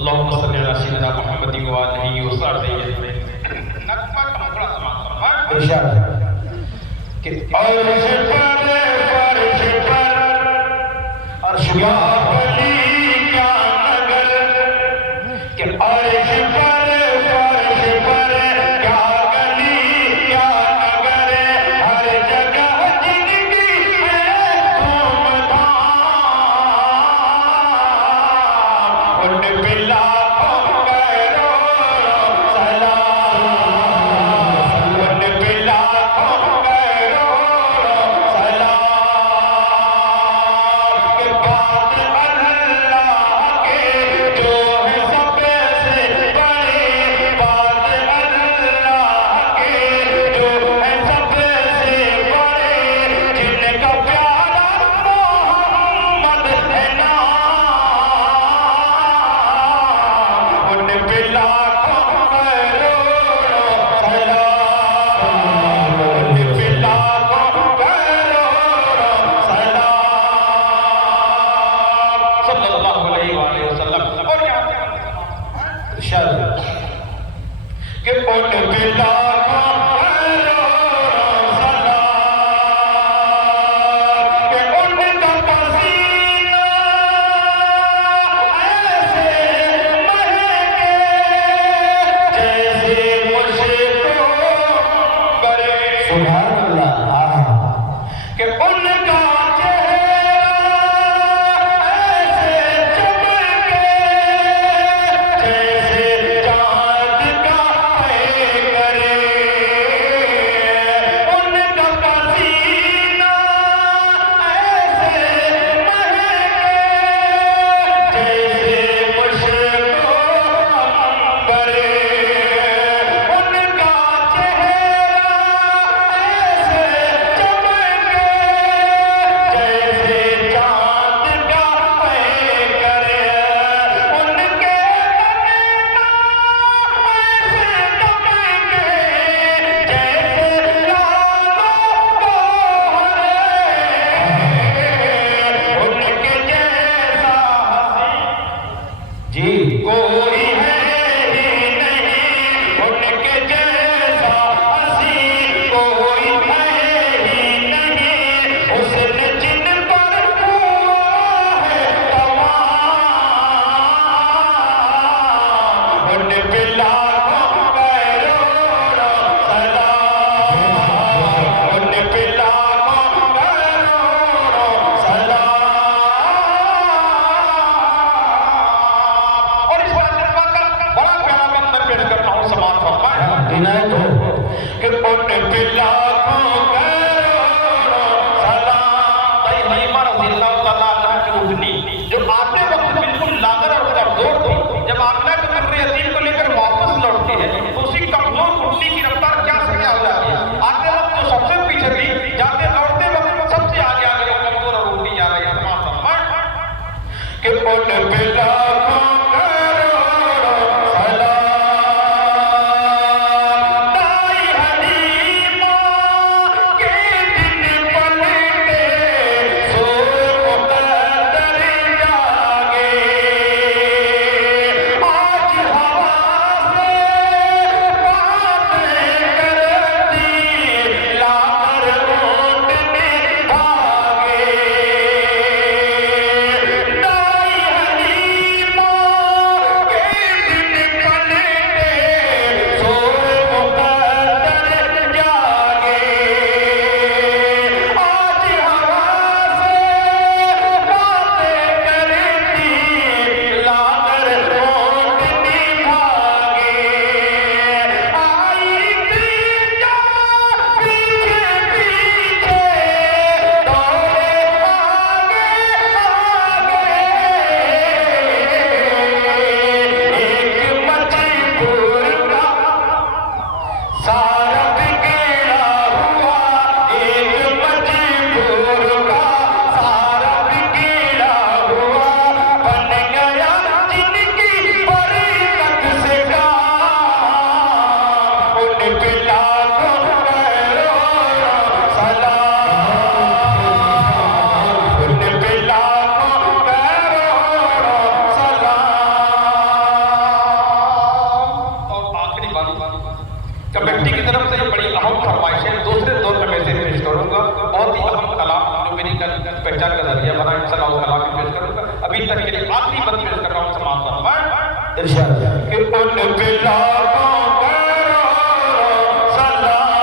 अल्लाहुम्मा सल्लि अला सय्यिदिना मुहम्मद व आलिहि व सहबिहि अजमईन। नक्मा टुकड़ा समाप्त इरशाद कि अर्श पर अर्श या वली क्या नगर कि अर्श पर क्या गली क्या नगर हर जगह जिंदगी है धूमधाम उन पे लाखों करोड़ों सलाम उन पे लाखों करोड़ों सलाम के बाद अल्लाह के जो है सबसे बड़े बाद अल्लाह के जो है सबसे बड़े जिनका प्यारा मोहम्मद है नाम उन पे लाखों करोड़ों सलाम उन पे लाखों करोड़ों सलाम सल्लल्लाहु अलैहि वसल्लम। और यहाँ पे इरशाद कि उन पे लाखों करोड़ों सलाम कि उनका पसीना ऐसे महके जैसे मुझको करे सुभान अल्लाह कि उनका चेहरा ऐसे चमके जैसे चांद का है करे उनका पसीना ऐसे महके जैसे मुझको करे उनका चेहरा ऐसे चमके जैसे चांद का है करे उनके ऐसे चमके जैसे लालों को उनके जैसा हंसी जी कोई है ही नहीं उनके जैसा हंसी कोई है ही नहीं उसने जिन पर हुआ है तमाम उन पे लाखों करोड़ों सलाम उन पे लाखों करोड़ों सलाम। और इस बात का बड़ा प्यारा बंदर पेश करता हूँ समाप्त फरमाया इनायत हो कि उन पे लाखों करोड़ों सलाम। भाई हईमा रज़ियल्लाहु तआला अन्हा की उठनी जो आते वक्त बिल्कुल लागर और कमजोर थी जब आमना के दुर्र यतीम को लेकर वापस लौटती है तो उसी कमजोर उठनी की रफ्तार क्या से क्या हो जाती है। आते वक्त जो सबसे पीछे थी जाते लौटते वक्त सबसे आगे आगे जो कमजोर और उठनी जा रही है समाप्त फरमाया कि उन पे लाखों करोड़ों सलाम। दाई हलीमा इरशाद कि उन पे लाखों करोड़ों सलाम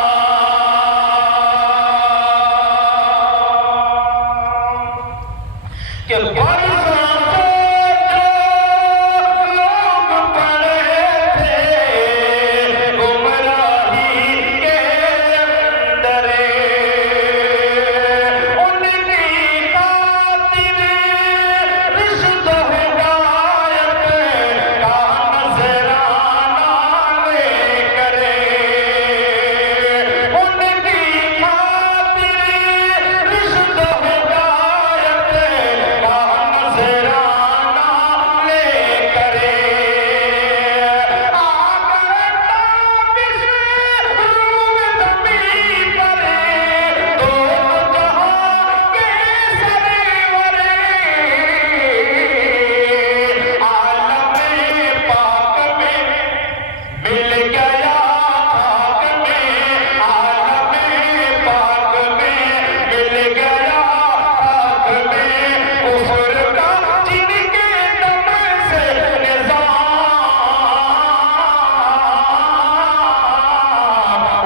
कि बरसों से जो लोग पड़े थे गुमराही के अंदर उनकी खातिर रिश्त हिदायत का नजराना ले करे उनकी खातिर रिश्त हिदायत का नजराना ले करे आकर ताबिश रूह ज़मीं पर दोनों जहां के सरवरे आलम पाक में मिल गया खाक में आलम पाक में मिल गया खाक में कुफर का जिनके दम से निज़ाम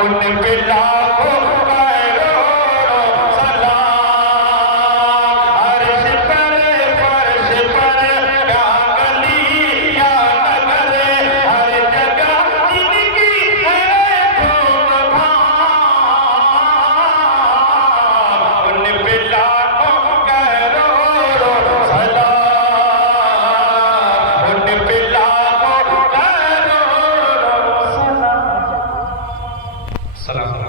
उन पे लाखों करोड़ों सलाम अर्श पर फर्श पर क्या गली क्या नगर हर जगह जिनकी है धूम धाम उन पे लाखों करोड़ों सलाम उन पे लाखों करोड़ों सलाम। सलाम।